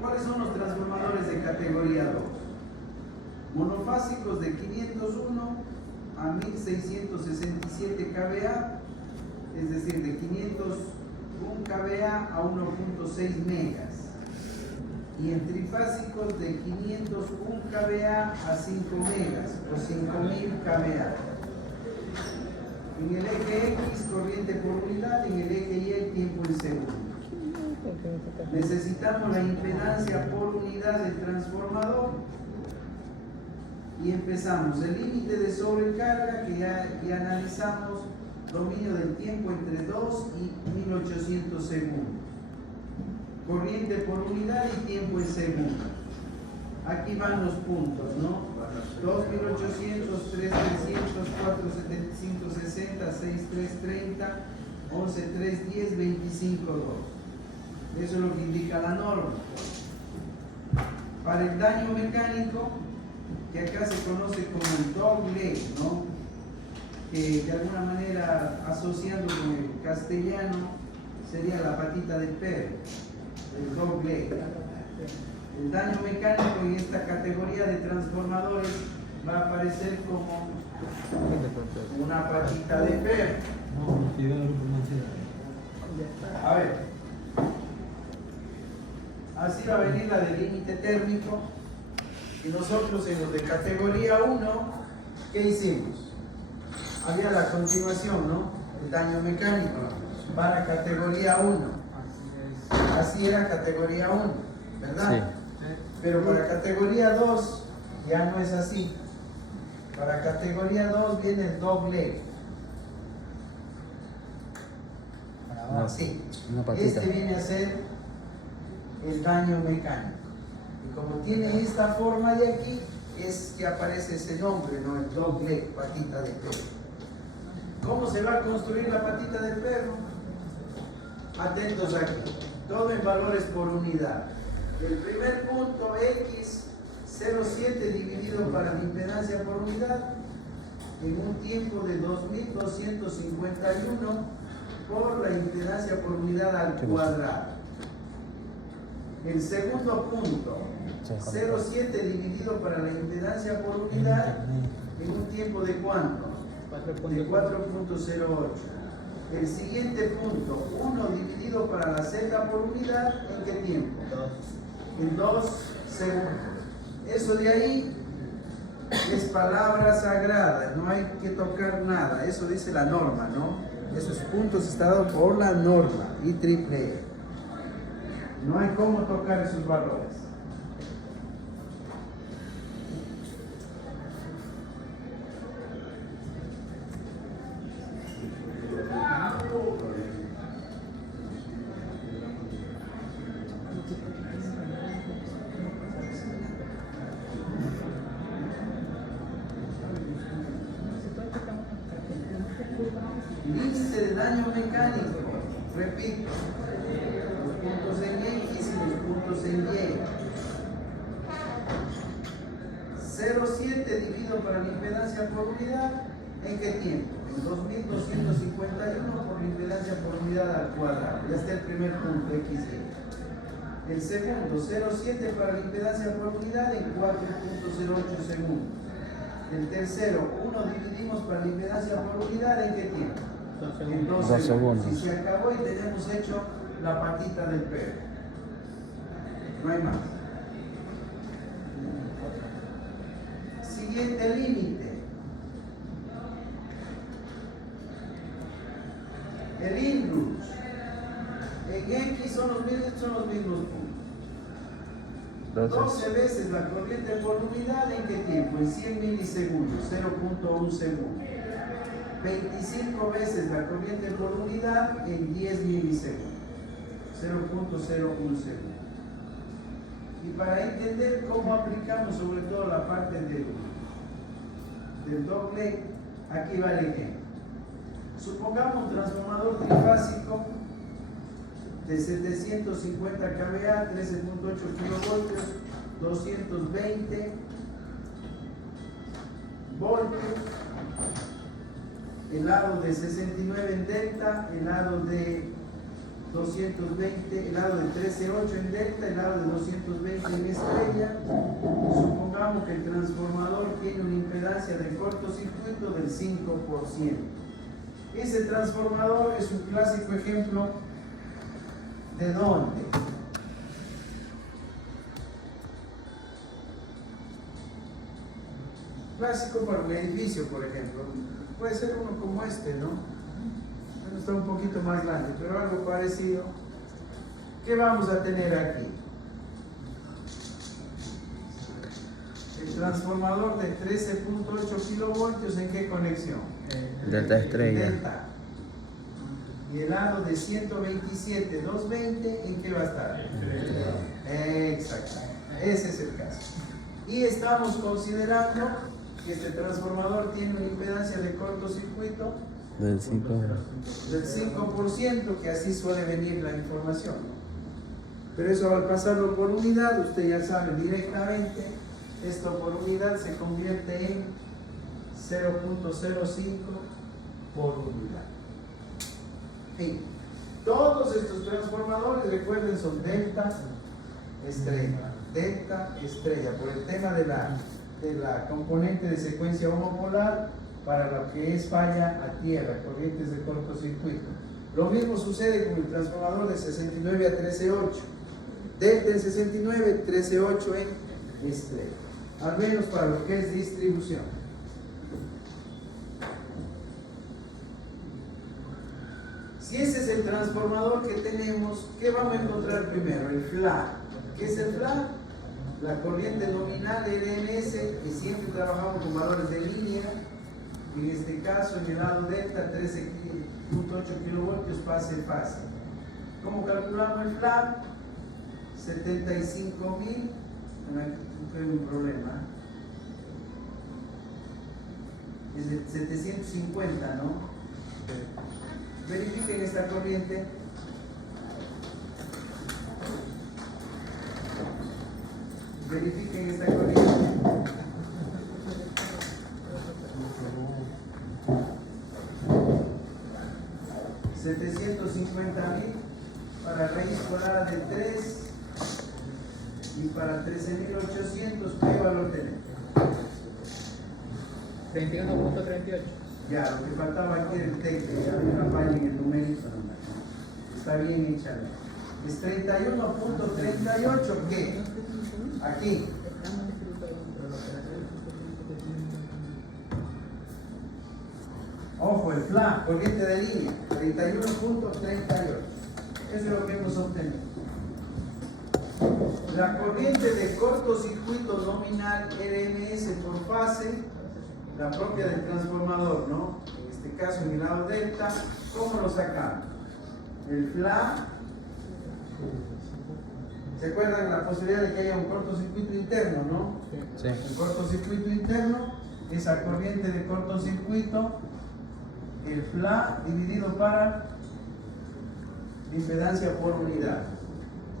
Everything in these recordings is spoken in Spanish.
¿Cuáles son los transformadores de categoría 2? Monofásicos de 501 a 1667 kVA, es decir, de 501 kVA a 1.6 megas. Y en trifásicos de 501 kVA a 5 megas o 5000 kVA. En el eje X, corriente por unidad, en el eje Y, tiempo en segundo. Necesitamos la impedancia por unidad del transformador y empezamos. El límite de sobrecarga que ya analizamos, dominio del tiempo entre 2 y 1800 segundos. Corriente por unidad y tiempo en segundo. Aquí van los puntos, ¿no? 2800, 3300, 475, 60, 6330, 11310, 252. Eso es lo que indica la norma. Para el daño mecánico, que acá se conoce como el dog leg, ¿no? Que de alguna manera, asociando con el castellano, sería la patita del perro, el dog leg. El daño mecánico en esta categoría de transformadores va a aparecer como una patita de perro. A ver, así va a venir la del límite térmico. Y nosotros en los de categoría 1, ¿qué hicimos? Había la continuación, ¿no? El daño mecánico para categoría 1. Así era categoría 1, ¿verdad? Sí. Pero para categoría 2 ya no es así. Para categoría 2 viene el doble. Así. Este viene a ser el daño mecánico. Y como tiene esta forma de aquí, es que aparece ese nombre, ¿no? El doble, patita de perro. ¿Cómo se va a construir la patita de perro? Atentos aquí. Todo en valores por unidad. El primer punto X, 0,7 dividido para la impedancia por unidad, en un tiempo de 2251 por la impedancia por unidad al cuadrado. El segundo punto, 0,7 dividido para la impedancia por unidad, en un tiempo de ¿cuánto? De 4.08. El siguiente punto, 1 dividido para la Z por unidad, ¿en qué tiempo? En 2 segundos. Eso de ahí es palabra sagrada, no hay que tocar nada, eso dice la norma, ¿no? Esos puntos están dados por la norma, IEEE. No hay cómo tocar esos valores. Límite de daño mecánico, repito, los puntos en X y los puntos en Y. 0,7 dividido para la impedancia por unidad, ¿en qué tiempo? En 2251 por la impedancia por unidad al cuadrado. Ya está el primer punto, XY. El segundo, 0,7 para la impedancia por unidad en 4.08 segundos. El tercero, 1 dividimos para la impedancia por unidad, ¿en qué tiempo? En 2 segundos. Si se acabó y tenemos hecho la patita del perro. No hay más. Siguiente límite. El ingrus. En X son los mismos puntos. 12 veces la corriente por unidad, ¿en qué tiempo? En 100 milisegundos, 0.1 segundo. 25 veces la corriente por unidad en 10 milisegundos, 0.01 segundo. Y para entender cómo aplicamos sobre todo la parte del doble, aquí va el ejemplo. Supongamos un transformador trifásico de 750 kVA, 13.8 kilovoltios, 220 voltios, el lado de 69 en delta, el lado de 220, el lado de 13.8 en delta, el lado de 220 en estrella. Supongamos que el transformador tiene una impedancia de cortocircuito del 5%. Ese transformador es un clásico ejemplo de dónde. Clásico para un edificio, por ejemplo. Puede ser uno como este, ¿no? Está un poquito más grande, pero algo parecido. ¿Qué vamos a tener aquí? El transformador de 13.8 kilovoltios, ¿en qué conexión? Delta estrella. Delta. Y el lado de 127, 220, ¿en qué va a estar? Exacto. Ese es el caso. Y estamos considerando que este transformador tiene una impedancia de cortocircuito Del 5%. del 5%, que así suele venir la información. Pero eso al pasarlo por unidad, usted ya sabe directamente, esto por unidad se convierte en 0.05 por unidad. Fin. Todos estos transformadores, recuerden, son delta estrella. Delta estrella, por el tema de la componente de secuencia homopolar para lo que es falla a tierra, corrientes de cortocircuito. Lo mismo sucede con el transformador de 69 a 13.8. Delta en 69, 13.8 en estrella. Al menos para lo que es distribución. Si ese es el transformador que tenemos, ¿qué vamos a encontrar primero? El FLA. ¿Qué es el FLA? La corriente nominal RMS, que siempre trabajamos con valores de línea. En este caso, en el lado delta, 13.8 kilovoltios fase. ¿Cómo calculamos el FLA? 75.000. No hay un problema. Es de 750, ¿no? Verifiquen esta corriente. Verifiquen esta corriente. $750.000 para raíz cuadrada de 3 y para 13.800, ¿qué valor tenemos? 31.38. Ya, lo que faltaba aquí era el texto, ya había una falla en el numerito. Está bien hecha. Es 31.38, ¿qué? Aquí. Ojo, el FLA, corriente de línea, 31.38. Eso es lo que hemos obtenido. La corriente de cortocircuito nominal RMS por fase, la propia del transformador, ¿no? En este caso en el lado delta, ¿cómo lo sacamos? El FLA, ¿se acuerdan la posibilidad de que haya un cortocircuito interno, no? Sí. El cortocircuito interno, esa corriente de cortocircuito, el FLA dividido para impedancia por unidad.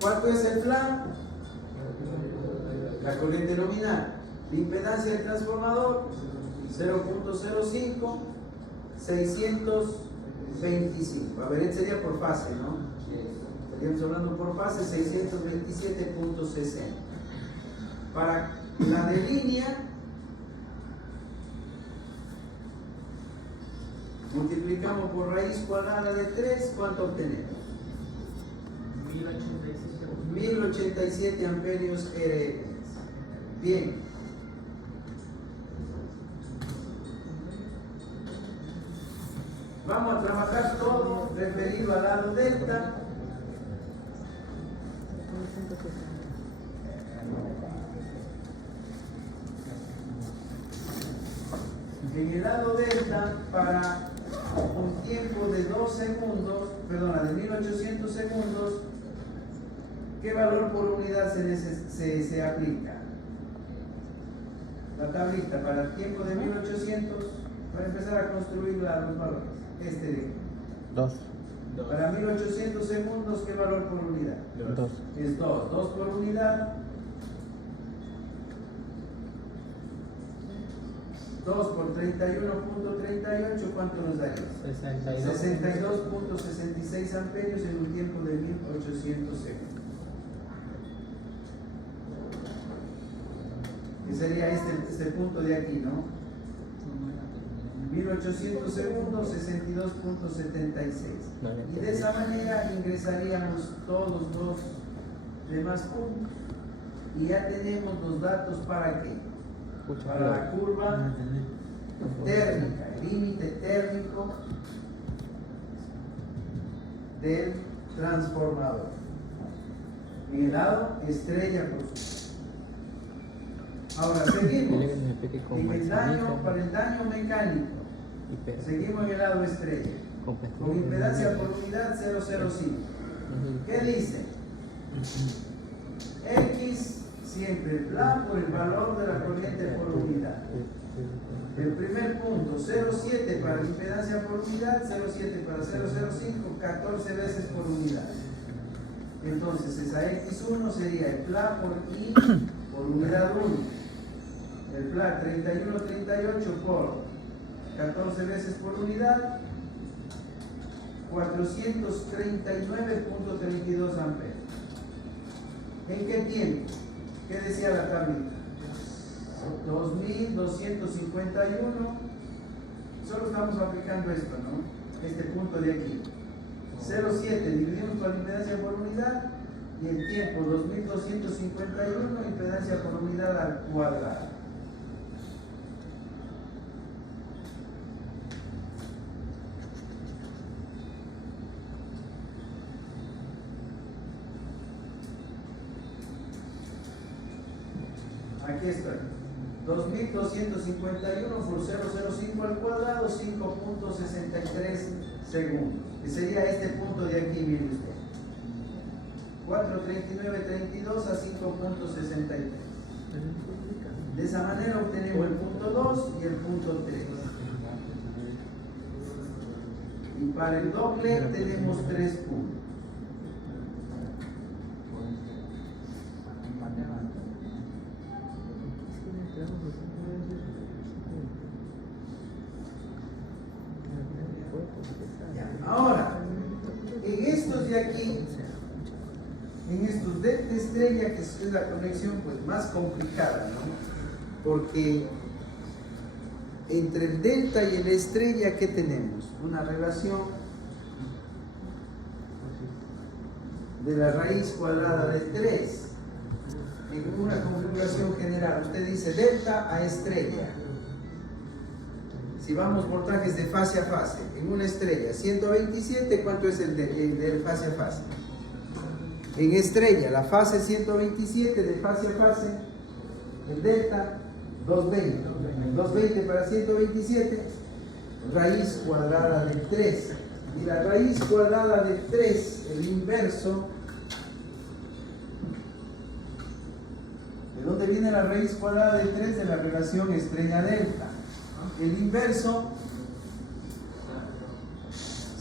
¿Cuánto es el FLA? La corriente nominal. La impedancia del transformador, 0.05, 625. A ver, este sería por fase, ¿no? Estaríamos hablando por fase, 627.60. Para la de línea, multiplicamos por raíz cuadrada de 3, ¿cuánto obtenemos? 1087 amperios RMS. Bien. Vamos a trabajar todo referido al lado delta. En el lado delta, para un tiempo de 2 segundos, perdona, de 1800 segundos, ¿qué valor por unidad se aplica? La tablita para el tiempo de 1800, para empezar a construir los valores. Este de 2. para 1800 segundos, ¿qué valor por unidad? 2. Es 2. 2 por unidad. 2 por 31.38, ¿cuánto nos daría? 62.66 amperios en un tiempo de 1800 segundos. Que sería este punto de aquí, ¿no? 1800 segundos, 62.76. Y de esa manera ingresaríamos todos los demás puntos. Y ya tenemos los datos para qué. Para la curva térmica, el límite térmico del transformador. En el lado estrella, por supuesto. Ahora seguimos en el daño, para el daño mecánico. Seguimos en el lado estrella. Con impedancia por unidad 005. ¿Qué dice? X siempre plan por el valor de la corriente por unidad. El primer punto, 0,7 para la impedancia por unidad, 0,7 para 0,05, 14 veces por unidad. Entonces esa X1 sería el plan por I por unidad 1. El plan 31,38 por 14 veces por unidad, 439.32 amperes. ¿En qué tiempo? ¿Qué decía la tablita? 2251. Solo estamos aplicando esto, ¿no? Este punto de aquí. 0,7 dividimos por la impedancia por unidad y el tiempo 2251, impedancia por unidad al cuadrado. Aquí estoy. 2251 por 0,05 al cuadrado, 5.63 segundos. Que sería este punto de aquí, mire usted. 439.32 a 5.63. De esa manera obtenemos el punto 2 y el punto 3. Y para el doble tenemos 3 puntos. Ahora, en estos de aquí, en estos delta estrella, que es la conexión pues más complicada, ¿no? Porque entre el delta y el estrella, ¿qué tenemos? Una relación de la raíz cuadrada de 3. En una configuración general, usted dice delta a estrella. Si vamos voltajes de fase a fase, en una estrella 127, ¿cuánto es el de fase a fase? En estrella, la fase 127 de fase a fase, el delta 220. 220 para 127, raíz cuadrada de 3. Y la raíz cuadrada de 3, el inverso. ¿De dónde viene la raíz cuadrada de 3? De la relación estrella-delta. El inverso,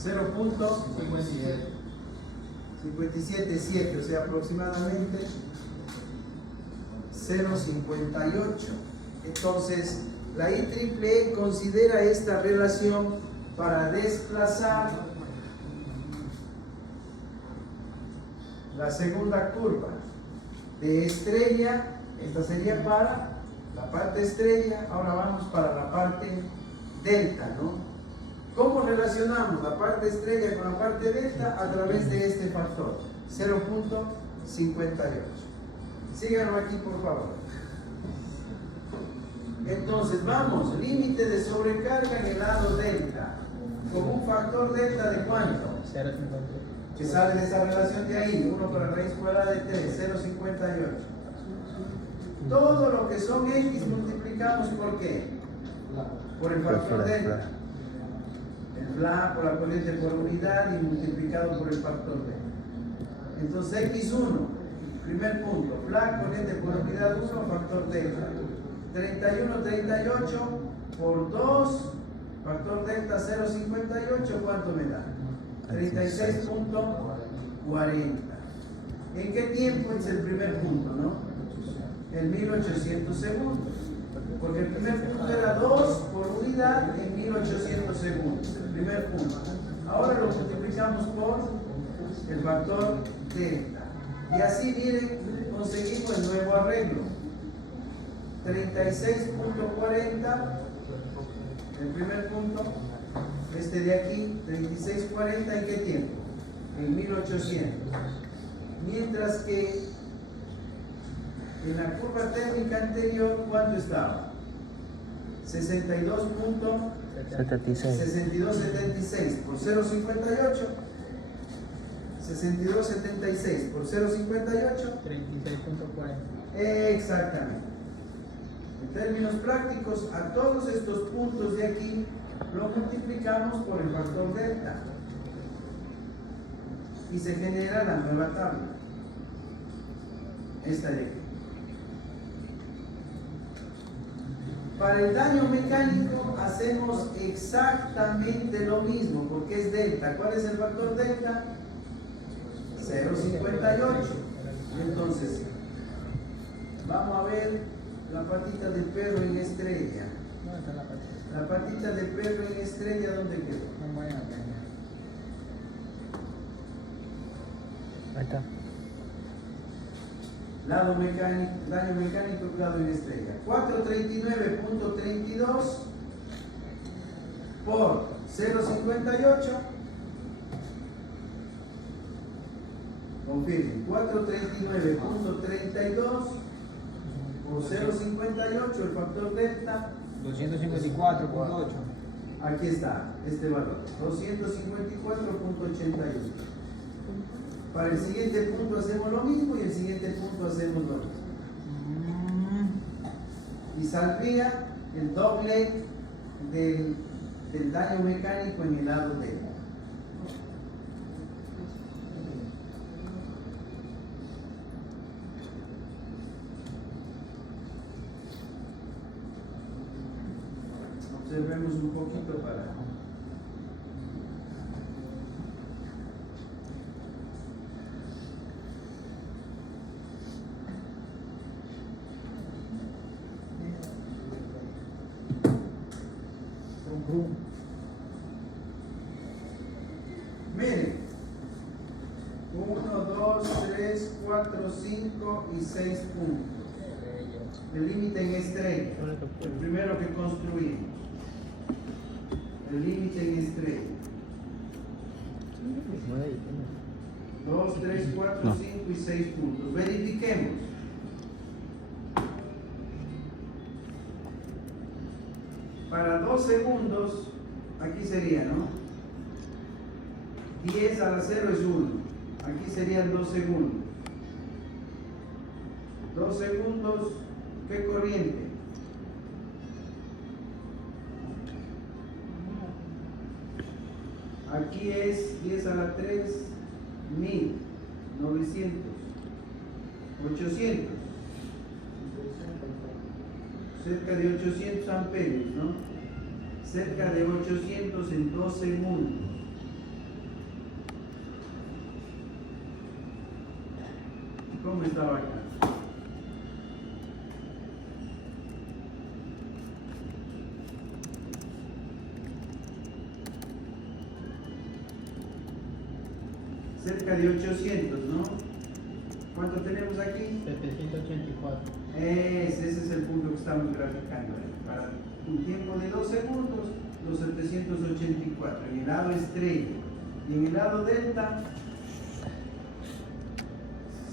0.577, o sea, aproximadamente 0.58. Entonces, la IEEE considera esta relación para desplazar la segunda curva de estrella. Esta sería para la parte estrella. Ahora vamos para la parte delta, ¿no? ¿Cómo relacionamos la parte estrella con la parte delta? A través de este factor, 0.58. Síganlo aquí, por favor. Entonces, vamos, límite de sobrecarga en el lado delta, con un factor delta de ¿cuánto? 0.58. Que sale de esa relación de ahí, 1 por la raíz cuadrada de 3, 0.58. Todo lo que son X multiplicamos ¿por qué? Por el factor delta. El FLA por la corriente por unidad y multiplicado por el factor delta. Entonces X1, primer punto, FLA corriente por unidad 1, factor delta. 31,38 por 2, factor delta 0,58, ¿cuánto me da? 36.40. ¿En qué tiempo es el primer punto, no? En 1800 segundos. Porque el primer punto era 2 por unidad en 1800 segundos. El primer punto. Ahora lo multiplicamos por el factor delta. Y así, miren, conseguimos el nuevo arreglo. 36.40, el primer punto, este de aquí, 36.40, ¿en qué tiempo? En 1800. Mientras que en la curva térmica anterior, ¿cuánto estaba? 62.76 por 0.58. 62.76 por 0.58. 36.40. Exactamente. En términos prácticos, a todos estos puntos de aquí lo multiplicamos por el factor delta y se genera la nueva tabla, esta de aquí. Para el daño mecánico hacemos exactamente lo mismo porque es delta. ¿Cuál es el factor delta? 0.58. Entonces, vamos a ver la patita del perro en estrella. ¿Dónde está la patita? La patita del perro en estrella, ¿dónde quedó? No vayan a tener. Ahí está. Lado mecánico, daño mecánico, lado en estrella. 439.32 por 0.58. Confirmen. 439.32 por 0.58, el factor delta. 254.8. Aquí está, este valor. 254.81. Para el siguiente punto hacemos lo mismo y el siguiente punto hacemos lo mismo. Y saldría el doble del daño mecánico en el lado delta. Observemos un poquito para... Miren, 1, 2, 3, 4, 5 y 6 puntos. El límite en estrella, el primero que construimos. El límite en estrella. 2, 3, 4, 5 y 6 puntos. Verifiquemos. Para 2 segundos, aquí sería, ¿no? 10 a la 0 es 1. Aquí serían 2 segundos. 2 segundos, ¿qué corriente? Aquí es 10 a la 3, 1000, 900, 800. Cerca de 800 amperios, ¿no? Cerca de 800 en 2 segundos. ¿Cómo estaba acá? Cerca de 800, ¿no? ¿Cuánto tenemos aquí? 784. Ese es el punto que estamos graficando. Para un tiempo de 2 segundos, los 784 en el lado estrella. Y en el lado delta,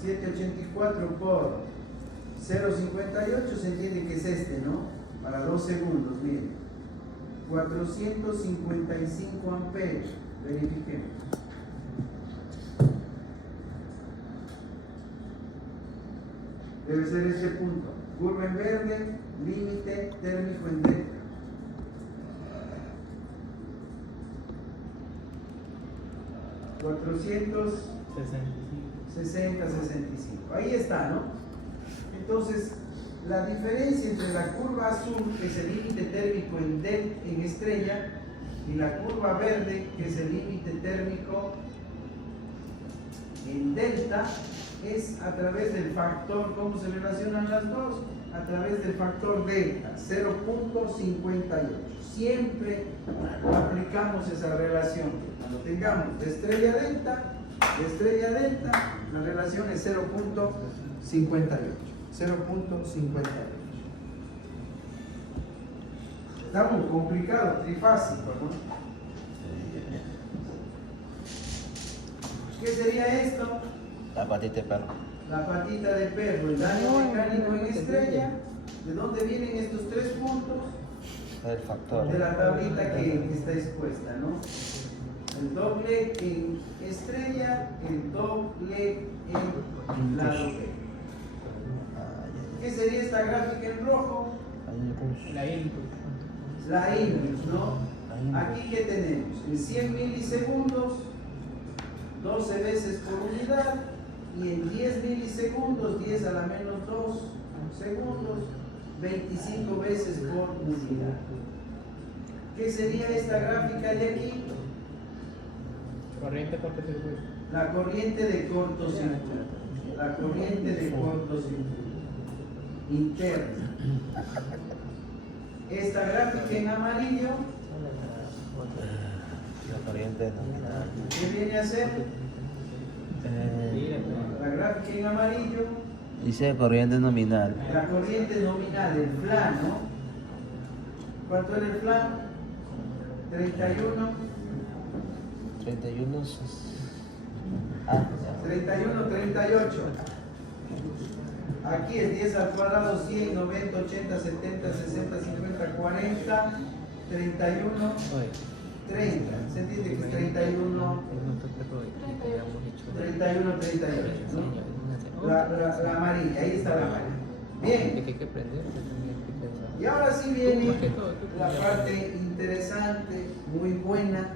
784 por 0.58 se entiende que es este, ¿no? Para 2 segundos, miren. 455 amperios. Verifiquemos. Debe ser este punto. Curva en verde, límite térmico en delta. $460.65. Ahí está, ¿no? Entonces, la diferencia entre la curva azul, que es el límite térmico en estrella, y la curva verde, que es el límite térmico en delta, es a través del factor. ¿Cómo se relacionan las dos? A través del factor delta, 0.58. Siempre aplicamos esa relación. Cuando tengamos de estrella delta, la relación es 0.58. 0.58. Está muy complicado, trifásico, ¿no? ¿Qué sería esto? La patita de perro. La patita de perro, el daño mecánico en estrella. ¿De dónde vienen estos tres puntos? El factor. De la tablita que está expuesta, ¿no? El doble en estrella, el doble en lado B. ¿Qué sería esta gráfica en rojo? La input. La input, ¿no? Aquí que tenemos en 100 milisegundos, 12 veces por unidad, y en 10 milisegundos, 10 a la menos 2 segundos, 25 veces por unidad. ¿Qué sería esta gráfica de aquí? Corriente cortocircuito. La corriente de cortocircuito. La corriente de cortocircuito interna. Esta gráfica en amarillo, La corriente nominal. ¿qué viene a ser? La gráfica en amarillo, Dice corriente nominal. la corriente nominal, el flan, ¿no? ¿Cuánto era el flan? 31. 31. 31, 38. Aquí es 10 al cuadrado, 100, 90, 80, 70, 60, 50, 40, 31, 30. ¿Se entiende que es 31, 31, 38? ¿No? La amarilla, ahí está la amarilla. Bien. Y ahora sí viene la parte interesante, muy buena.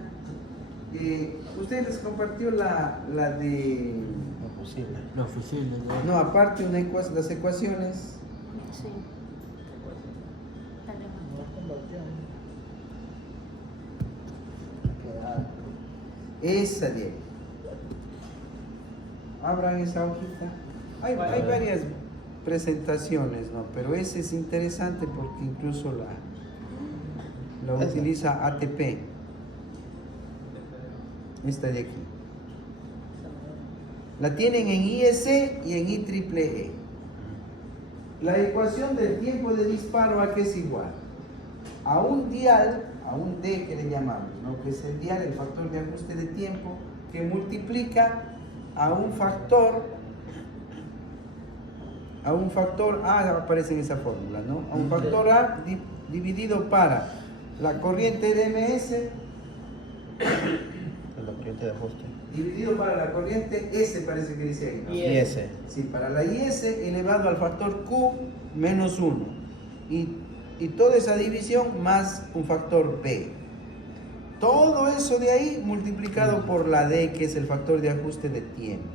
Usted les compartió la de... Lo posible. No, aparte las ecuaciones. Sí. Esa de ahí. Abran esa hojita. Hay varias presentaciones, ¿no? Pero ese es interesante porque incluso la utiliza ATP. Esta de aquí. La tienen en IEC y en IEEE. La ecuación del tiempo de disparo a qué es igual. A un dial, a un D que le llamamos, ¿no? Que es el dial, el factor de ajuste de tiempo, que multiplica a un factor A, aparece en esa fórmula, ¿no? A un factor A dividido para la corriente de MS, La corriente de ajuste. dividido para la corriente S, parece que dice ahí, ¿no? Y ese. Sí, para la IS elevado al factor Q menos 1. Y toda esa división más un factor B. Todo eso de ahí multiplicado por la D, que es el factor de ajuste de tiempo.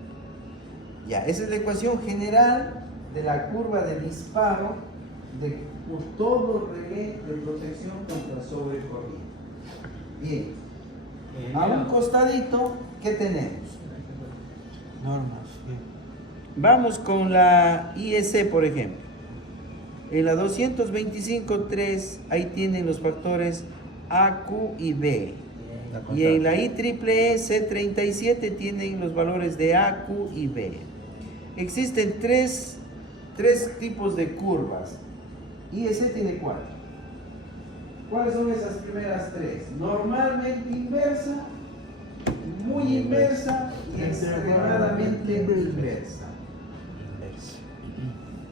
Ya, esa es la ecuación general de la curva de disparo de todo relé de protección contra sobrecorriente. Bien. A un costadito, ¿qué tenemos? Normas. Vamos con la IEC, por ejemplo. En la 225.3, ahí tienen los factores A, Q y B. Y en la IEEE C37 tienen los valores de A, Q y B. Existen tres tipos de curvas. IEC tiene 4. ¿Cuáles son esas primeras tres? Normalmente inversa, muy inversa y extremadamente inversa.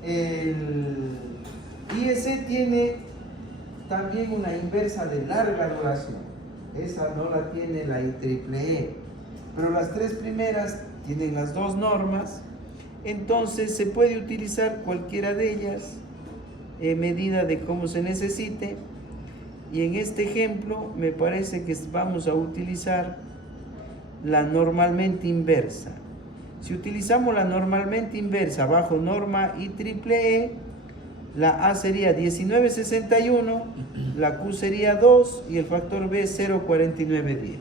El IEC tiene también una inversa de larga duración. Esa no la tiene la IEEE. Pero las tres primeras tienen las dos normas. Entonces se puede utilizar cualquiera de ellas en medida de cómo se necesite. Y en este ejemplo me parece que vamos a utilizar la normalmente inversa. Si utilizamos la normalmente inversa bajo norma IEEE, la A sería 1961, la Q sería 2 y el factor B 0.4910.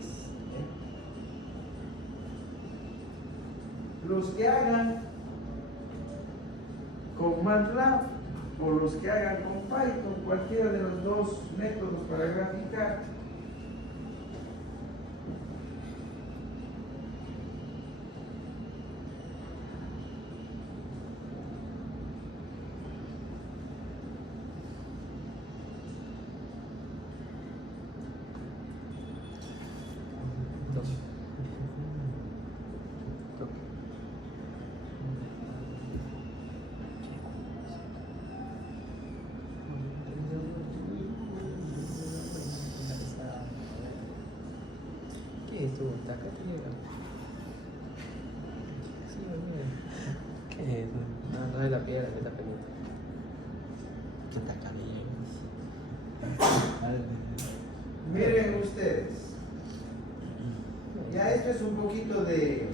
Los que hagan con MATLAB o los que hagan con Python, cualquiera de los dos métodos para graficar. ¿Qué es tu acá te llega? Sí, mira. ¿Qué es eso? No, no es la piedra que está pendiente. ¿Qué está caliente? Miren ustedes, ya esto es un poquito de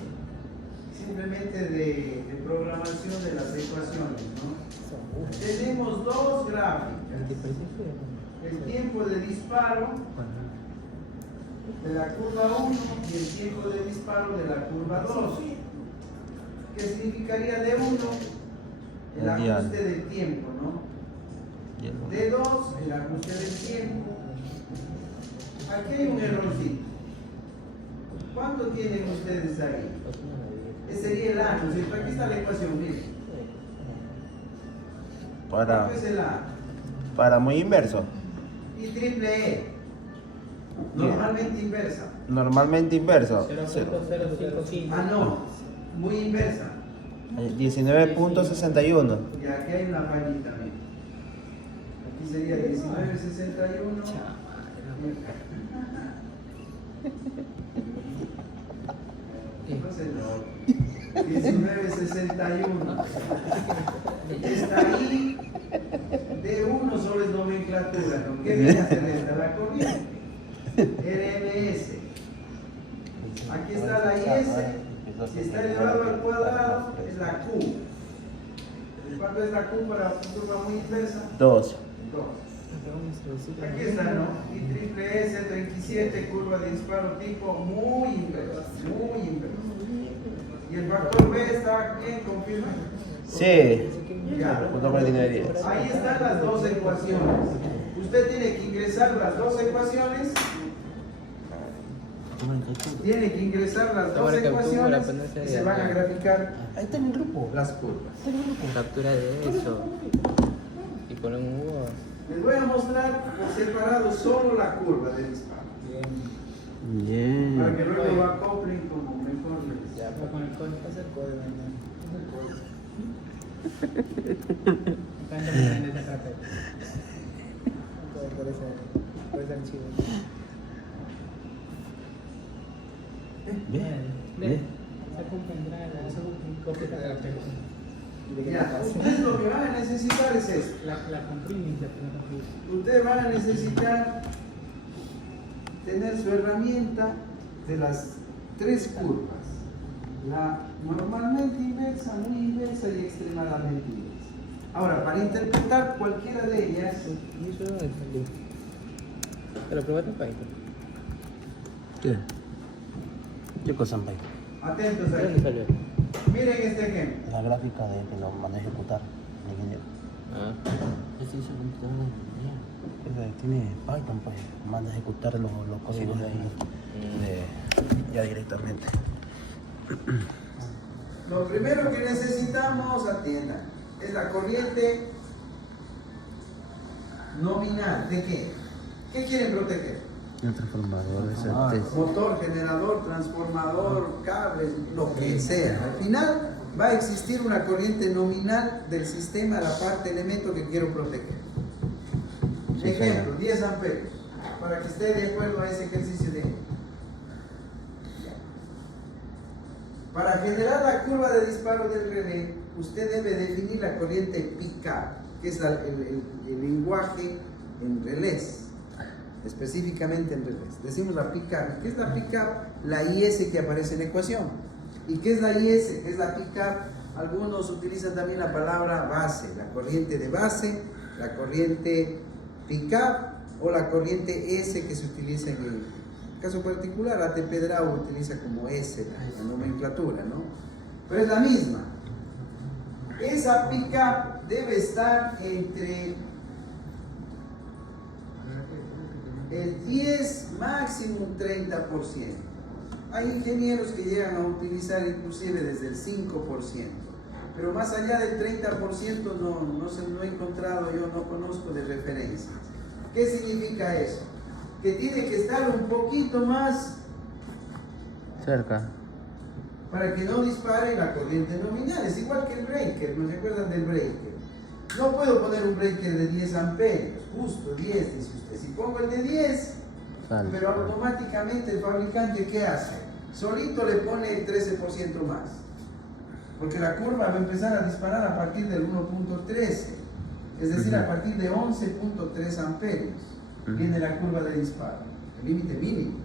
simplemente de programación de las ecuaciones, ¿no? Tenemos dos gráficas, el tiempo de disparo de la curva 1 y el tiempo de disparo de la curva 2, que significaría D1 el ajuste del tiempo, ¿no? D2 el ajuste del tiempo. Aquí hay un errorcito. ¿Cuánto tienen ustedes ahí? Ese sería el A, ¿no es cierto? Aquí está la ecuación, miren. ¿Cuánto es el A? Para muy inverso. Y triple E. Normalmente inversa. Normalmente inverso. 0.055. Ah, no. Muy inversa. 19.61. Y aquí hay una fallita, miren. Aquí sería 1961. No, 1961. Está ahí. D1 solo es nomenclatura, ¿no? ¿Qué viene a ser esta? La corriente. RMS. Aquí está la IS. Si está elevado al cuadrado, es la Q. ¿Cuánto es la Q para curva muy inversa? 2. 2. Aquí está, ¿no? Y triple S 37, curva de disparo tipo muy inversa. Muy inversa. ¿Y el factor B está bien? ¿Confirma? Sí. Ya. Punto 49.10. Ahí están las dos ecuaciones. Usted tiene que ingresar las dos ecuaciones. Tiene que ingresar las dos ecuaciones y se van a graficar Ahí está en el grupo. las curvas. Captura de eso. Y ponen un huevo. Les voy a mostrar por separado solo la curva de disparo. Bien. Para que luego lo acoplen como mejor les. Ya, con el código. Pasa el código, por ese archivo. Bien. Saca un pendrive, saca un copia de la película. Ya, ustedes lo que van a necesitar es esto. La comprimes, la comprimes. Ustedes van a necesitar tener su herramienta de las tres curvas. La normalmente inversa, muy inversa y extremadamente inversa. Ahora, para interpretar cualquiera de ellas, ¿Y eso dónde salió? ¿Te lo probaste en Python? ¿Qué? ¿Qué cosa en Python? atentos ¿De dónde aquí. salió? Miren este ejemplo. La gráfica de que lo manda a ejecutar. Ah. Ese hizo computador de ingeniería. Tiene Python, pues. Manda a ejecutar los códigos de ahí. Ya directamente. Lo primero que necesitamos, atiendan, es la corriente nominal. ¿De qué? ¿Qué quieren proteger? El transformador de Motor, generador, transformador, cables, lo que sea. Al final va a existir una corriente nominal del sistema, la parte elemento que quiero proteger. Sí, Ejemplo, claro. 10 amperios, para que esté de acuerdo a ese ejercicio de... Para generar la curva de disparo del relé, usted debe definir la corriente pick-up, que es el lenguaje en relés, específicamente en relés. Decimos la pick-up. ¿Qué es la pick-up? La IS que aparece en la ecuación. ¿Y qué es la IS? ¿Qué es la pick-up? Algunos utilizan también la palabra base, la corriente de base, la corriente pick-up o la corriente S que se utiliza en el caso particular. ATP Drau utiliza como S la nomenclatura, ¿no? Pero es la misma. esa pick-up debe estar entre el 10, máximo un 30%. Hay ingenieros que llegan a utilizar inclusive desde el 5%, pero más allá del 30% no he encontrado, yo no conozco de referencias. ¿Qué significa eso? Que tiene que estar un poquito más cerca. para que no dispare la corriente nominal. Es igual que el breaker, ¿no se acuerdan del breaker? No puedo poner un breaker de 10 amperios, justo 10, dice usted. Si pongo el de 10, Sale. pero automáticamente el fabricante, ¿qué hace? Solito le pone el 13% más. Porque la curva va a empezar a disparar a partir del 1.13, es decir, a partir de 11.3 amperios. Viene la curva de disparo, el límite mínimo.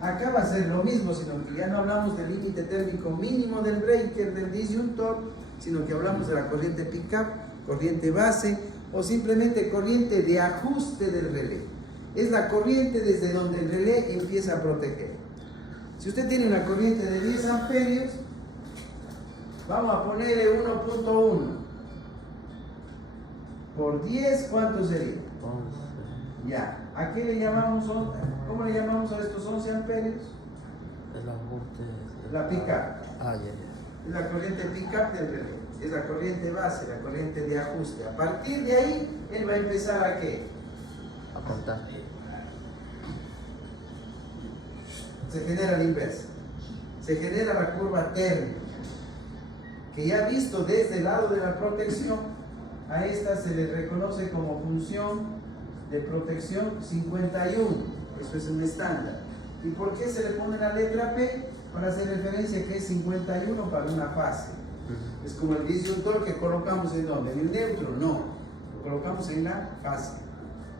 Acá va a ser lo mismo, sino que ya no hablamos del límite térmico mínimo del breaker, del disyuntor, sino que hablamos de la corriente pick-up, corriente base o simplemente corriente de ajuste del relé. Es la corriente desde donde el relé empieza a proteger. Si usted tiene una corriente de 10 amperios, vamos a ponerle 1.1 por 10, ¿cuánto sería? 11. Ya, ¿a qué le llamamos? ¿Cómo le llamamos a estos 11 amperios? El ajuste. La pick-up. Ah, ya. Es la corriente pick-up del relé. Es la corriente base, la corriente de ajuste. A partir de ahí, él va a empezar a ¿qué? A contar. Se genera la inversa. Se genera la curva térmica, que ya visto desde el lado de la protección, a esta se le reconoce como función de protección 51. Eso es un estándar. ¿Y por qué se le pone la letra P? Para hacer referencia que es 51 para una fase. Es como el disyuntor que colocamos en donde, en el neutro, no, lo colocamos en la fase.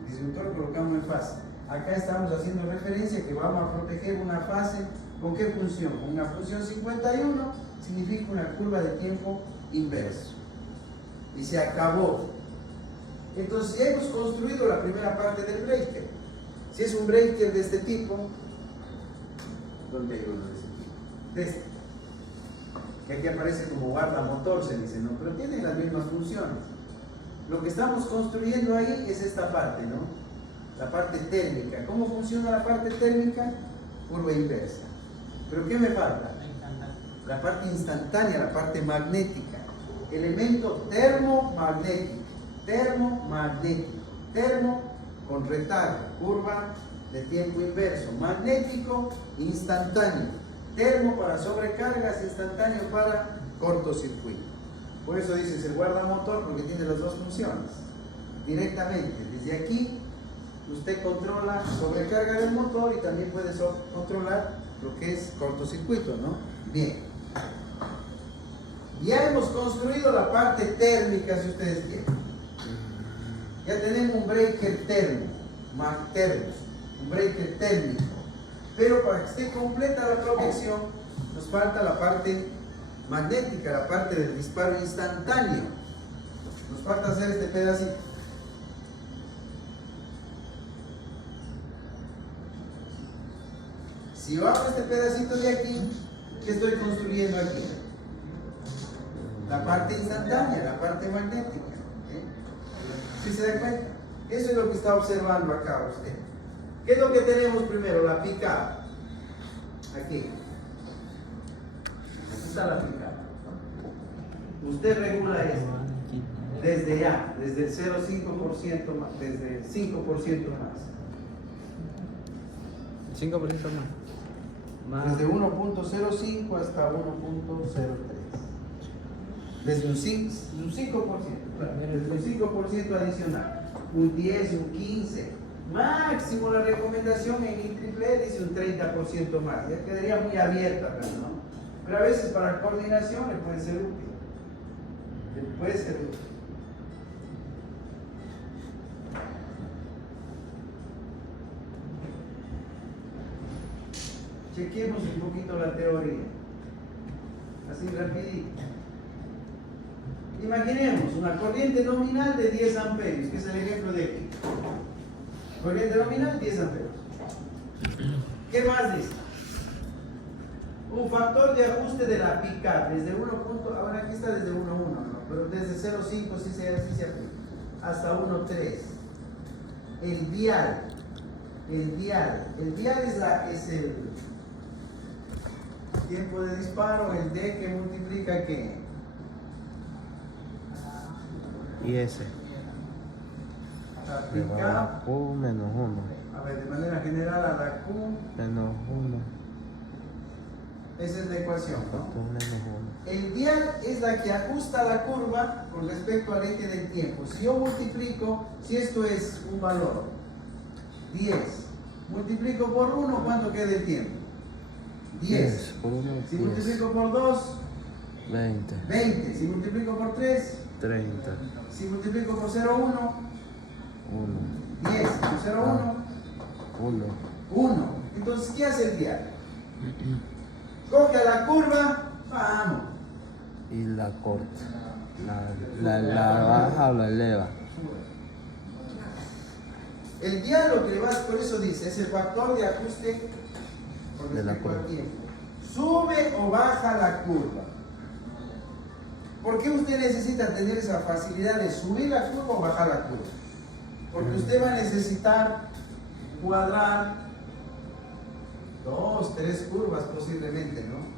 El disyuntor lo colocamos en fase. Acá estamos haciendo referencia que vamos a proteger una fase. ¿Con qué función? Con una función 51 significa una curva de tiempo inverso. Y se acabó. Entonces ya hemos construido la primera parte del breaker. Si es un breaker de este tipo, ¿dónde hay uno de ese tipo? De este. Que aquí aparece como guardamotor, se dice, ¿no? Pero tiene las mismas funciones. Lo que estamos construyendo ahí es esta parte, ¿no? La parte térmica. ¿Cómo funciona la parte térmica? Curva inversa. ¿Pero qué me falta? La parte instantánea, la parte magnética. Elemento termomagnético. Termo con retardo, curva de tiempo inverso. Magnético, instantáneo. Termo para sobrecargas, instantáneo para cortocircuito. Por eso dices el guardamotor, porque tiene las dos funciones. Directamente, desde aquí, usted controla sobrecarga del motor y también puede controlar lo que es cortocircuito, ¿no? Bien. Ya hemos construido la parte térmica, si ustedes quieren. Ya tenemos un breaker térmico, un breaker térmico. Pero para que esté completa la protección, nos falta la parte magnética, la parte del disparo instantáneo. Nos falta hacer este pedacito. Si yo hago este pedacito de aquí, ¿qué estoy construyendo aquí? La parte instantánea, la parte magnética. ¿Sí se da cuenta? Eso es lo que está observando acá usted. ¿Qué es lo que tenemos primero? La pick-up. Aquí. Aquí está la pick-up. Usted regula esto. Desde ya, desde el 0,5% más, desde el 5% más. 5% más. Desde 1.05 hasta 1.03. Desde un 5%, desde un 5% adicional. Un 10, un 15. Máximo la recomendación en IEEE dice un 30% más. Ya quedaría muy abierta, ¿no? Pero a veces para coordinación le puede ser útil. Le puede ser útil. Chequemos un poquito la teoría. Así rapidito. Imaginemos una corriente nominal de 10 amperios, que es el ejemplo de aquí. Corriente nominal 10 amperios. ¿Qué más dice? Un factor de ajuste de la pick-up desde 1. Ahora aquí está desde 1.1, ¿no? pero desde 0,5 sí se aplica, hasta 1,3. El dial es el tiempo de disparo, el D que multiplica ¿qué? Y ese. Aplica, La Q menos 1. a ver, de manera general a la Q, Menos 1. esa es la ecuación, Q ¿no? menos 1. El dial es la que ajusta la curva con respecto al eje del tiempo. Si yo multiplico, si esto es un valor, 10, multiplico por 1, ¿cuánto queda el tiempo? 10. Por 1, Si 10. multiplico por 2, 20. 20. Si multiplico por 3, 30. si multiplico por 0,1, 1. 10. Por 0,1, 1. 1. Entonces, ¿qué hace el dial? Coge a la curva, vamos. Y la corta. La baja o la eleva. El dial lo que le vas, por eso dice, es el factor de ajuste con De la respecto al curva. tiempo. Sube o baja la curva. ¿Por qué usted necesita tener esa facilidad de subir la curva o bajar la curva? Porque usted va a necesitar cuadrar 2, 3 curvas posiblemente, ¿no?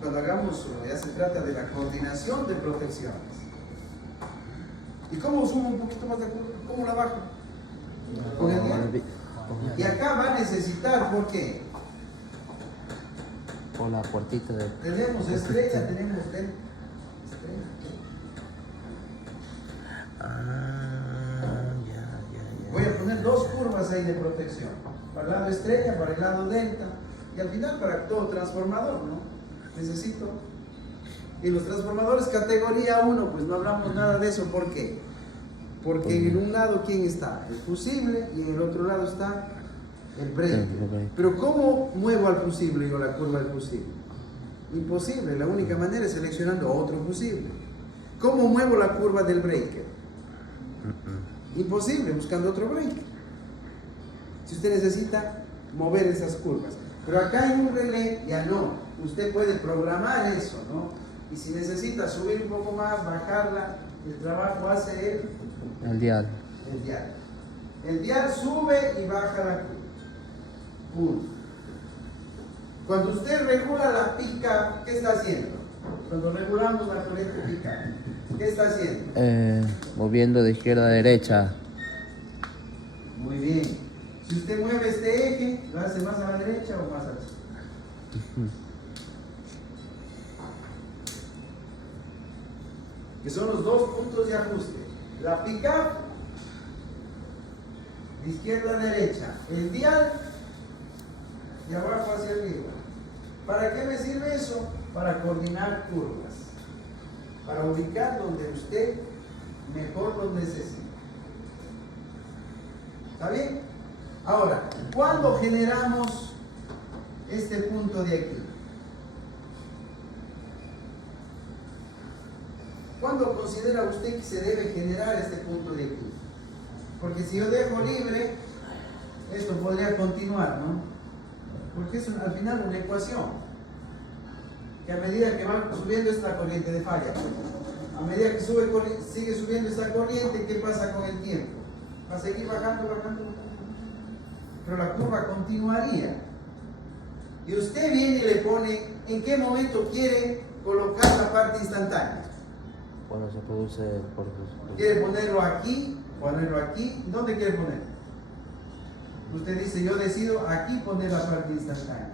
Cuando hagamos, ya se trata de la coordinación de protecciones. ¿Y cómo subo un poquito más la curva? ¿Cómo la bajo? Con el dial. Y acá va a necesitar, ¿por qué? Por la puertita de. Tenemos estrella, tenemos estrella. Ya. Voy a poner 2 curvas ahí de protección. Para el lado estrella, para el lado delta. Y al final para todo transformador, ¿no? Necesito. Y los transformadores categoría 1, pues no hablamos nada de eso. ¿Por qué? Porque en un lado, ¿quién está? El fusible, y en el otro lado está el breaker. Pero ¿cómo muevo al fusible yo la curva del fusible? Imposible, la única manera es seleccionando otro fusible. ¿Cómo muevo la curva del breaker? Imposible, buscando otro breaker. Si usted necesita mover esas curvas. Pero acá en un relé ya no. Usted puede programar eso, ¿no? Y si necesita subir un poco más, bajarla, el trabajo hace El dial. el dial. El dial sube y baja la curva. Punto. Cuando usted regula la pica, ¿qué está haciendo? Cuando regulamos la corriente pica, ¿qué está haciendo? Moviendo de izquierda a derecha. Muy bien. Si usted mueve este eje, ¿lo hace más a la derecha o más a la izquierda? Que son los 2 puntos de ajuste. La pick-up de izquierda a derecha. El dial de abajo hacia arriba. ¿Para qué me sirve eso? Para coordinar curvas. Para ubicar donde usted mejor lo necesita. ¿Está bien? Ahora, ¿cuándo generamos este punto de aquí? ¿Cuándo considera usted que se debe generar este punto de aquí? Porque si yo dejo libre, esto podría continuar, ¿no? Porque es al final una ecuación. Que a medida que va subiendo esta corriente de falla, a medida que sigue subiendo esta corriente, ¿qué pasa con el tiempo? Va a seguir bajando. Pero la curva continuaría. Y usted viene y le pone en qué momento quiere colocar la parte instantánea. Cuando se produce el corto. ¿Quiere ponerlo aquí? ¿Ponerlo aquí? ¿Dónde quiere poner? Usted dice, yo decido aquí poner la parte instantánea.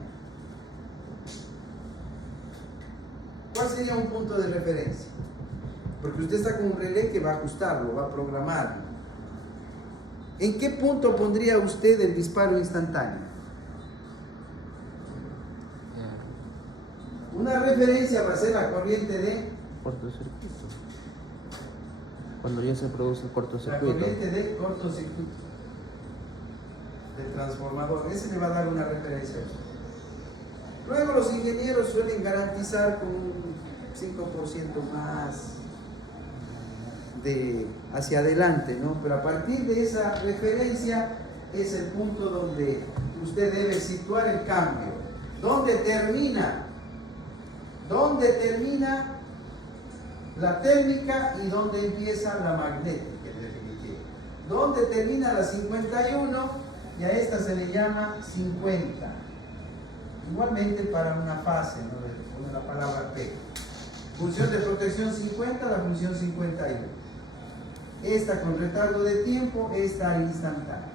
¿Cuál sería un punto de referencia? Porque usted está con un relé que va a ajustarlo, va a programarlo. ¿En qué punto pondría usted el disparo instantáneo? Una referencia va a ser la corriente de Cortocircuito. Cuando ya se produce el la cortocircuito. corriente de cortocircuito del transformador. Ese le va a dar una referencia. Luego los ingenieros suelen garantizar con un 5% más de hacia adelante, ¿no? Pero a partir de esa referencia es el punto donde usted debe situar el cambio. ¿Dónde termina la térmica y dónde empieza la magnética, en definitiva. Donde termina la 51 y a esta se le llama 50. Igualmente para una fase, ¿no? Con la palabra P. Función de protección 50, la función 51. Esta con retardo de tiempo, esta instantánea.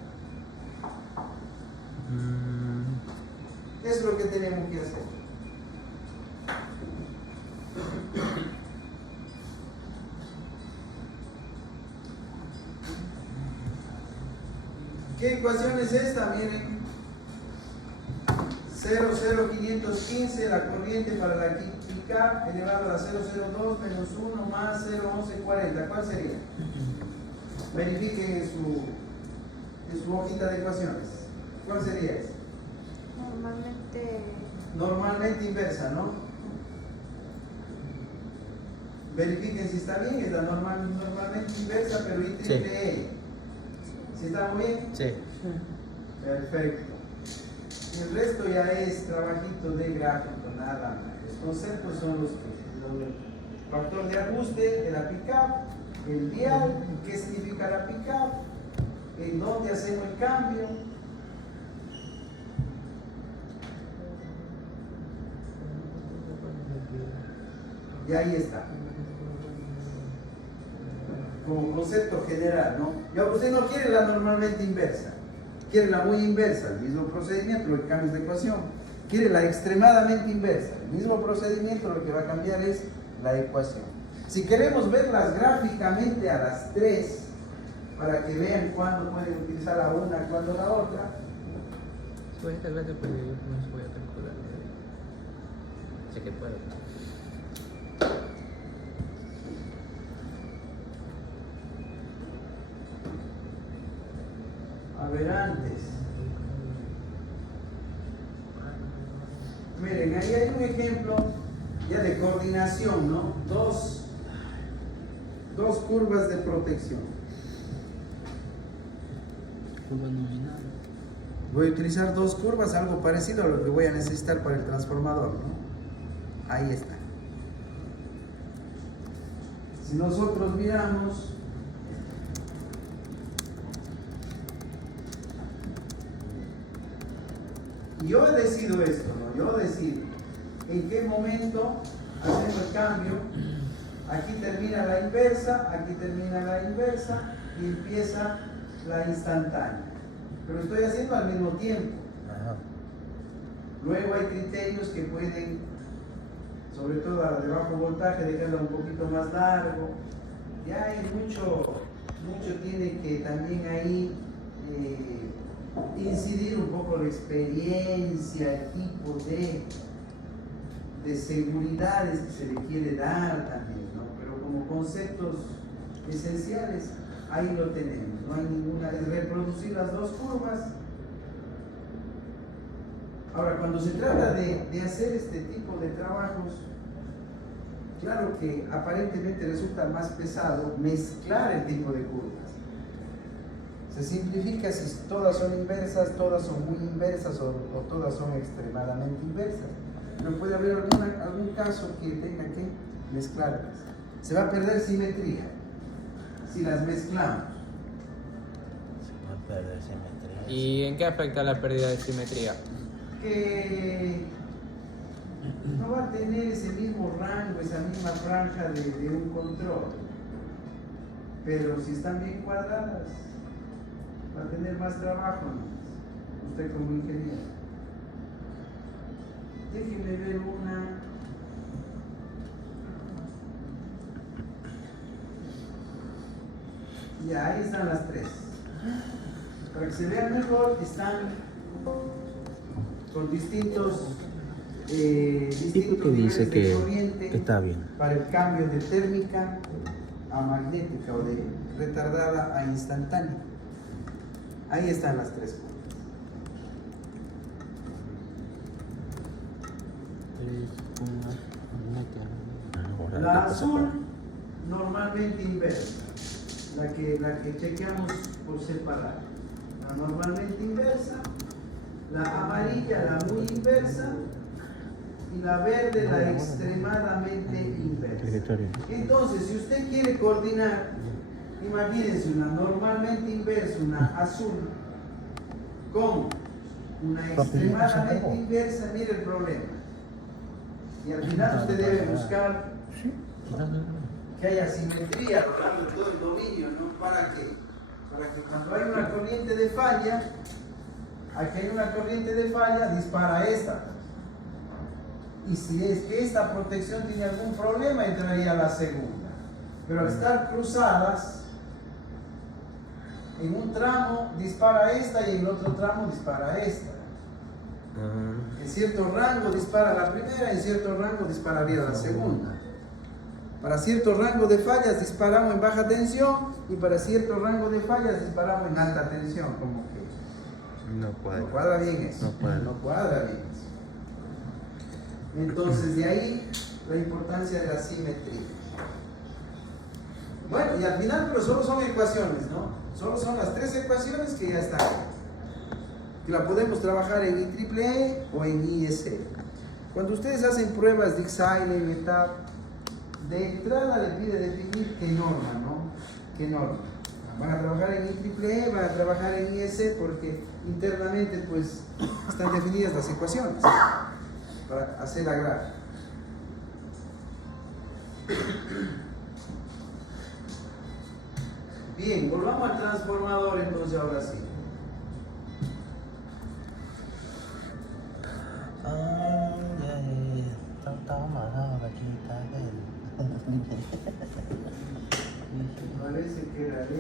Eso es lo que tenemos que hacer. ¿Qué ecuación es esta? Miren. 00515, la corriente para la pickup elevado a la 002 menos 1 más 01140. ¿Cuál sería? Verifiquen en su hojita de ecuaciones. ¿Cuál sería esa? Normalmente inversa, ¿no? Verifiquen si está bien, es la normalmente inversa, pero I triple E. ¿Sí estamos bien? Sí. Perfecto. El resto ya es trabajito de gráfico, nada más. Los conceptos son los que el factor de ajuste de la pickup, el dial, qué significa la pickup, en dónde hacemos el cambio. Y ahí está. Como concepto general, ¿no? Ya usted no quiere la normalmente inversa, quiere la muy inversa, el mismo procedimiento, lo que cambia es la ecuación. Quiere la extremadamente inversa, el mismo procedimiento, lo que va a cambiar es la ecuación. Si queremos verlas gráficamente a las tres, para que vean cuándo pueden utilizar la una, cuándo la otra. Voy a estar grande porque yo no se voy a calcular. Sé que puedo. A ver, antes. Miren, ahí hay un ejemplo ya de coordinación, ¿no? Dos curvas de protección. Voy a utilizar dos curvas, algo parecido a lo que voy a necesitar para el transformador, ¿no? Ahí está. Si nosotros miramos, yo decido esto, ¿no? Yo decido en qué momento hacemos el cambio. Aquí termina la inversa, aquí termina la inversa y empieza la instantánea. Pero estoy haciendo al mismo tiempo. Ajá. Luego hay criterios que pueden, sobre todo a la de bajo voltaje, dejarla un poquito más largo. Ya hay mucho tiene que también ahí incidir un poco la experiencia, el tipo de seguridades que se le quiere dar también, ¿no? Pero como conceptos esenciales, ahí lo tenemos. No hay ninguna, es reproducir las dos curvas. Ahora, cuando se trata de hacer este tipo de trabajos, claro que aparentemente resulta más pesado mezclar el tipo de curvas. Se simplifica si todas son inversas, todas son muy inversas o todas son extremadamente inversas. Pero puede haber algún caso que tenga que mezclarlas. Se va a perder simetría si las mezclamos. Se va a perder simetría. ¿Y en qué afecta la pérdida de simetría? Que no va a tener ese mismo rango, esa misma franja de un control. Pero si están bien cuadradas, va a tener más trabajo, ¿no? Usted como ingeniero. Déjenme ver una. Ya, ahí están las tres. Para que se vean mejor, están con distintos Tipo que dice niveles de que corriente está bien. para el cambio de térmica a magnética o de retardada a instantánea. Ahí están las tres curvas. La azul normalmente inversa, la que chequeamos por separado. La normalmente inversa, la amarilla, la muy inversa, y la verde la extremadamente inversa. Entonces, si usted quiere coordinar, imagínense una normalmente inversa, una azul, con una extremadamente inversa, mire el problema. Y al final usted debe buscar que haya simetría a lo largo de todo el dominio, ¿no? ¿Para qué? Para que cuando hay una corriente de falla, aquí hay una corriente de falla, dispara esta. Y si es que esta protección tiene algún problema, entraría la segunda. Pero al estar cruzadas, en un tramo dispara esta y en el otro tramo dispara esta. En cierto rango dispara la primera, en cierto rango dispararía la segunda. Para cierto rango de fallas disparamos en baja tensión y para cierto rango de fallas disparamos en alta tensión, como que No no cuadra bien eso. No cuadra bien eso. Entonces, de ahí la importancia de la simetría. Bueno, y al final, pero solo son ecuaciones, ¿no? Solo son las 3 ecuaciones que ya están. Que la podemos trabajar en IEEE o en IEC. Cuando ustedes hacen pruebas de Xile, Betap, de entrada le pide definir qué norma, ¿no? ¿Qué norma? Van a trabajar en IEEE, van a trabajar en IEC porque internamente pues están definidas las ecuaciones para hacer la gráfica. Bien, volvamos al transformador entonces ahora sí. Estaba amarrado aquí, Parece que era eso.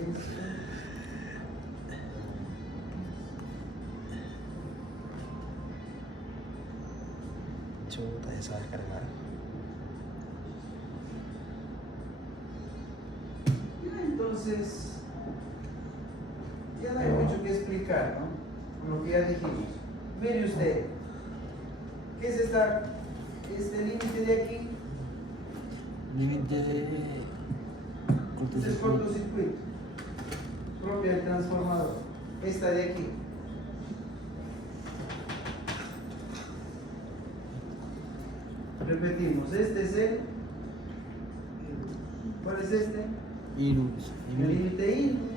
Chuta, ya se va a descargar. Entonces, ya no hay mucho que explicar, ¿no? Con lo que ya dijimos. Mire usted, ¿qué es este límite de aquí? Límite de Este es cortocircuito, propia del transformador. Esta de aquí. Repetimos, este es el. ¿Cuál es este? Inus. El límite inus.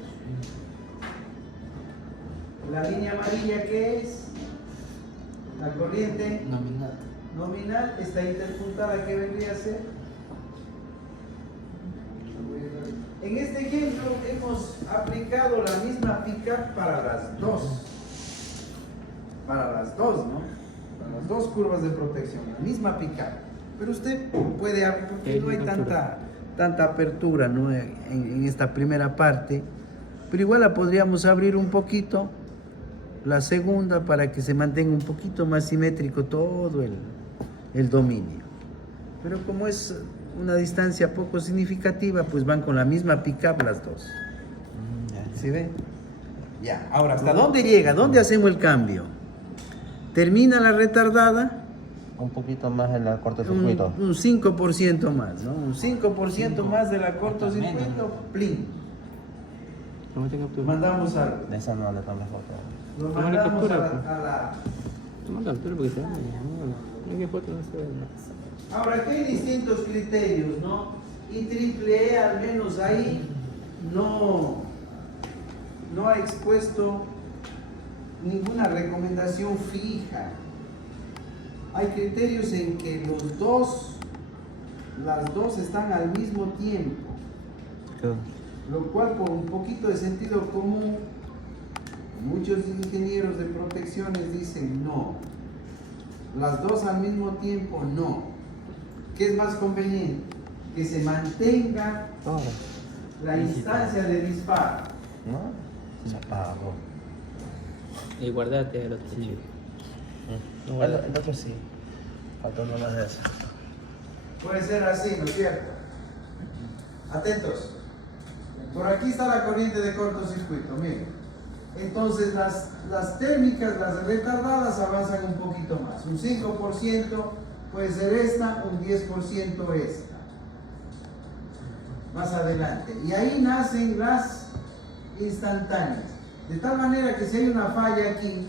La línea amarilla, ¿qué es? La corriente nominal. Esta interpuntada, ¿qué vendría a ser? En este ejemplo hemos aplicado la misma pickup para las dos. Para las dos, ¿no? Para las dos curvas de protección, la misma pickup. Pero usted puede, porque no hay tanta apertura, ¿no? en esta primera parte, pero igual la podríamos abrir un poquito, la segunda, para que se mantenga un poquito más simétrico todo el dominio. Pero como es una distancia poco significativa, pues van con la misma pickup las dos. ¿Sí ve? Ya. Ahora, ¿hasta dónde llega? ¿Dónde hacemos el cambio? Termina la retardada. Un poquito más en el cortocircuito. Un 5% más, ¿no? Un 5% más de la cortocircuito, plin. Mandamos algo. De esa no le tomes foto. Lo mandamos a la... Toma captura porque se llama. No, ¿qué foto no se ve? Ahora, aquí hay distintos criterios, ¿no? IEEE, al menos ahí, no ha expuesto ninguna recomendación fija. Hay criterios en que las dos están al mismo tiempo, lo cual por un poquito de sentido común, muchos ingenieros de protecciones dicen no, las dos al mismo tiempo no. ¿Qué es más conveniente? Que se mantenga la instancia de disparo. ¿No? Se apagó. Y guardate el otro chico. No, El otro sí. Faltó uno más de eso. Puede ser así, ¿no es cierto? Atentos. Por aquí está la corriente de cortocircuito, miren. Entonces las térmicas, las retardadas avanzan un poquito más. Un 5% puede ser esta, un 10% esta. Más adelante. Y ahí nacen las instantáneas. De tal manera que si hay una falla aquí,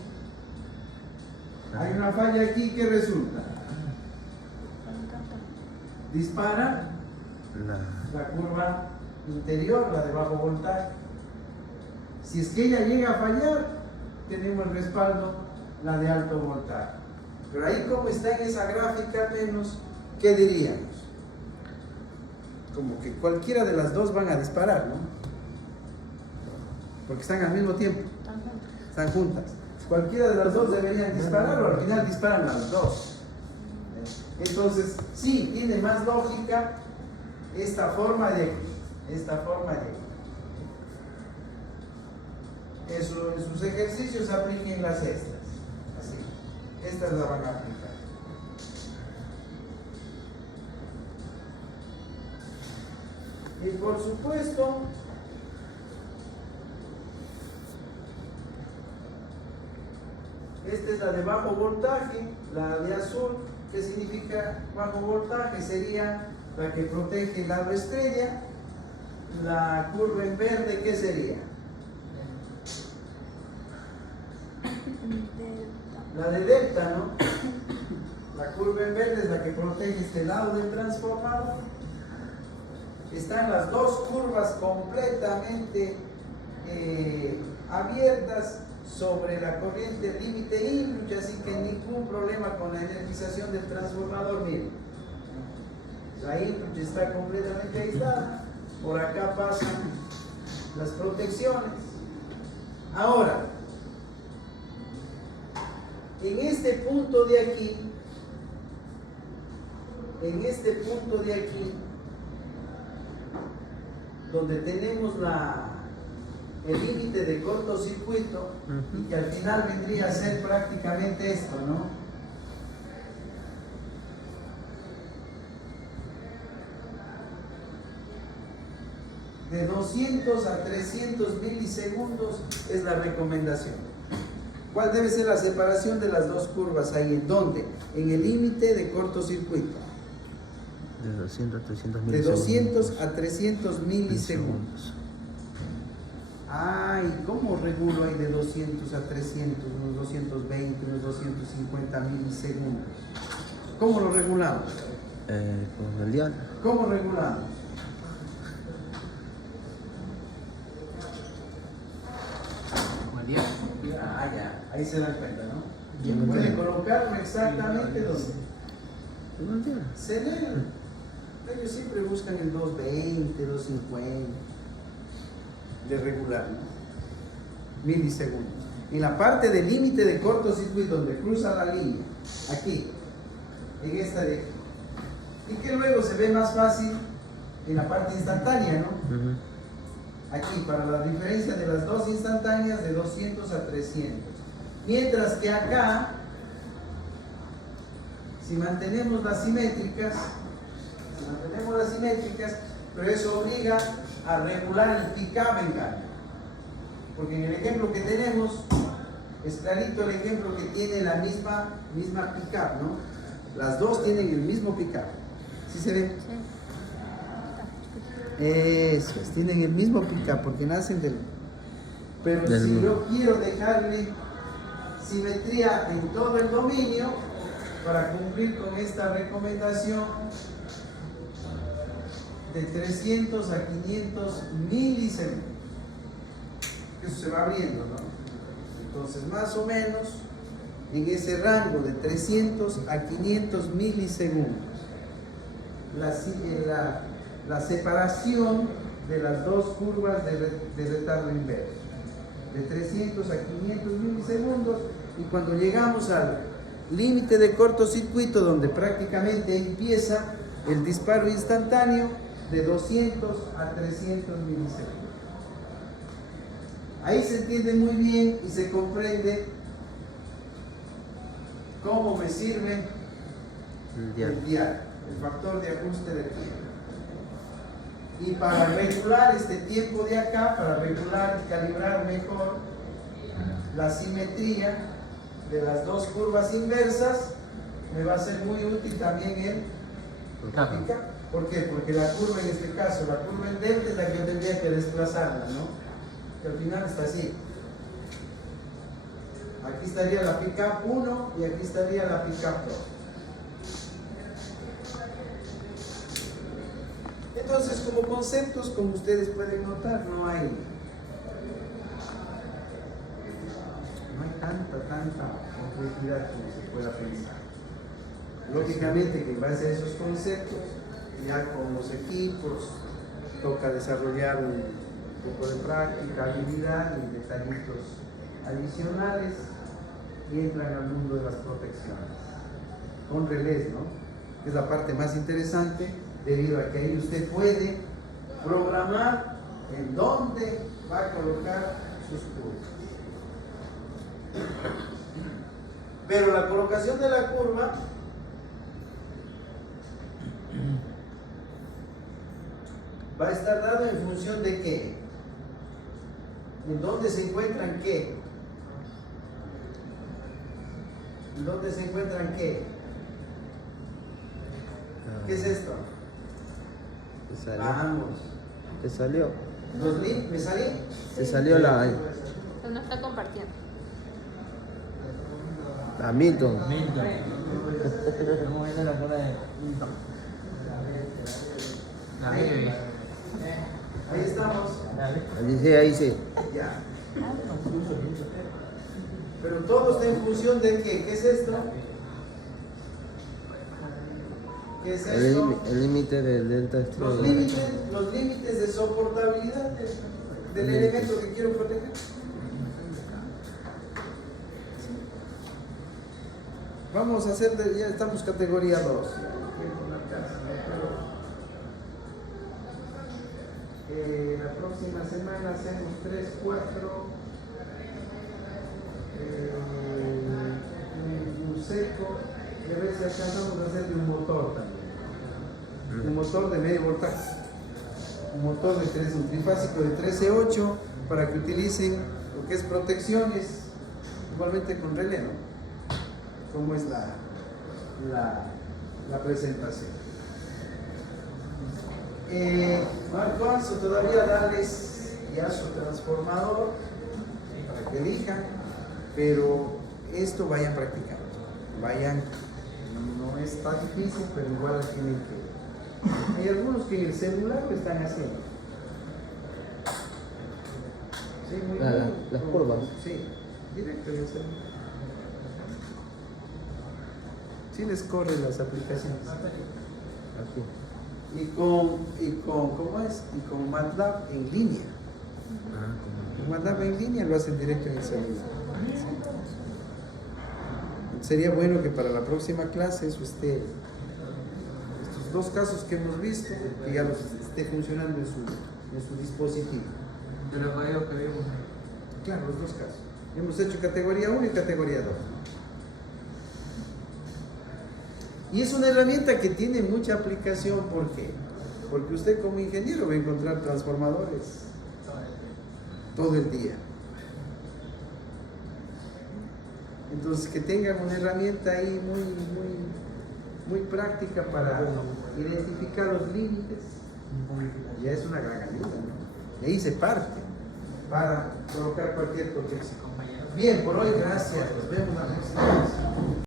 ¿qué resulta? dispara la curva interior, la de bajo voltaje. Si es que ella llega a fallar, tenemos el respaldo, la de alto voltaje. Pero ahí, como está en esa gráfica, al menos, ¿qué diríamos? Como que cualquiera de las dos van a disparar, ¿no? Porque están al mismo tiempo, están juntas. Cualquiera de las dos deberían disparar, o al final disparan las dos. Entonces, sí, tiene más lógica esta forma de aquí. Esta forma de aquí. En sus ejercicios apliquen las estas. Así. Estas las van a aplicar. Y por supuesto, esta es la de bajo voltaje, la de azul. ¿Qué significa bajo voltaje? Sería la que protege el lado estrella. La curva en verde, ¿qué sería? La de delta, ¿no? La curva en verde es la que protege este lado del transformador. Están las dos curvas completamente abiertas sobre la corriente límite inrush, así que ningún problema con la energización del transformador. Miren, la inrush está completamente aislada. Por acá pasan las protecciones. Ahora, en este punto de aquí, donde tenemos el límite de cortocircuito, y que al final vendría a ser prácticamente esto, ¿no? De 200 a 300 milisegundos es la recomendación. ¿Cuál debe ser la separación de las dos curvas ahí? ¿En dónde? En el límite de cortocircuito. De 200 a 300 milisegundos. De 200 a 300 milisegundos. Ay, ¿cómo regulo ahí de 200 a 300? Unos 220, unos 250 milisegundos. ¿Cómo lo regulamos? Con el dial. ¿Cómo regulamos? Ah, ya, ahí se dan cuenta, ¿no? Puede colocarlo exactamente donde. Se lee. Ellos siempre buscan el 220, 250 de regular, ¿no? Milisegundos. En la parte del límite de cortocircuito, donde cruza la línea, aquí, en esta de aquí. Y que luego se ve más fácil en la parte instantánea, ¿no? Aquí, para la diferencia de las dos instantáneas, de 200 a 300. Mientras que acá, si mantenemos las simétricas, pero eso obliga a regular el pick-up en cambio. Porque en el ejemplo que tenemos, es clarito el ejemplo que tiene la misma pick-up, ¿no? Las dos tienen el mismo pick-up. ¿Sí se ve? Sí. Eso es, tienen el mismo pick-up porque nacen del... Pero si yo quiero dejarle simetría en todo el dominio, para cumplir con esta recomendación de 300 a 500 milisegundos, eso se va abriendo, ¿no? Entonces, más o menos en ese rango de 300 a 500 milisegundos, la separación de las dos curvas de retardo inverso, de 300 a 500 milisegundos, y cuando llegamos al límite de cortocircuito, donde prácticamente empieza el disparo instantáneo, de 200 a 300 milisegundos. Ahí se entiende muy bien y se comprende cómo me sirve el dial, el factor de ajuste del tiempo. Y para regular este tiempo de acá, para regular y calibrar mejor la simetría de las dos curvas inversas, me va a ser muy útil también el pick-up. ¿Por qué? Porque la curva en este caso, la curva en delta es la que yo tendría que desplazarla, ¿no? Que al final está así. Aquí estaría la pick-up 1 y aquí estaría la pick-up 2. Entonces, como conceptos, como ustedes pueden notar, no hay tanta complejidad como se pueda pensar. Lógicamente que en base a esos conceptos, ya con los equipos, toca desarrollar un poco de práctica, habilidad y detallitos adicionales y entran al mundo de las protecciones. Con relés, ¿no? Que es la parte más interesante, debido a que ahí usted puede programar en dónde va a colocar sus curvas. Pero la colocación de la curva va a estar dado en función de qué, en dónde se encuentran qué, en dónde se encuentran qué. ¿Qué es esto? ¿Te salió? Vamos. ¿Te salió? ¿Me salí? ¿Te salió la No está compartiendo. Milton? Milton. Estamos viendo la cara de Milton. La mía. Ahí estamos. Ahí sí. Ya. Pero todo está en función de qué. ¿Qué es esto? ¿Qué es esto? El límite del delta Los límites de soportabilidad del elemento que quiero proteger. Vamos a hacer, ya estamos categoría 2. La próxima semana hacemos 3, 4, un seco, y a ver si alcanzamos a hacer de un motor también. Un motor de medio voltaje. Un motor de un trifásico de 13.8 para que utilicen lo que es protecciones, igualmente con relé, ¿no? Cómo es la presentación. No alcanzo todavía a darles ya su transformador para que elijan, pero esto vayan practicando. Vayan, no es tan difícil, pero igual tienen que. Hay algunos que en el celular lo están haciendo. Sí, muy bien. Las curvas. Sí, directo en el celular. Sí les corren las aplicaciones. Aquí. Y con MATLAB en línea. Con MATLAB en línea lo hacen directo en el celular. Sería bueno que para la próxima clase eso esté, estos dos casos que hemos visto, que ya los esté funcionando en su dispositivo. De los códigos que vimos. Claro, los dos casos. Hemos hecho categoría 1 y categoría 2. Y es una herramienta que tiene mucha aplicación. ¿Por qué? Porque usted como ingeniero va a encontrar transformadores todo el día. Entonces, que tengan una herramienta ahí muy práctica para identificar los límites, ya es una gran ayuda, ¿no? Y ahí se parte para colocar cualquier protección. Bien, por hoy gracias. Nos vemos la próxima vez.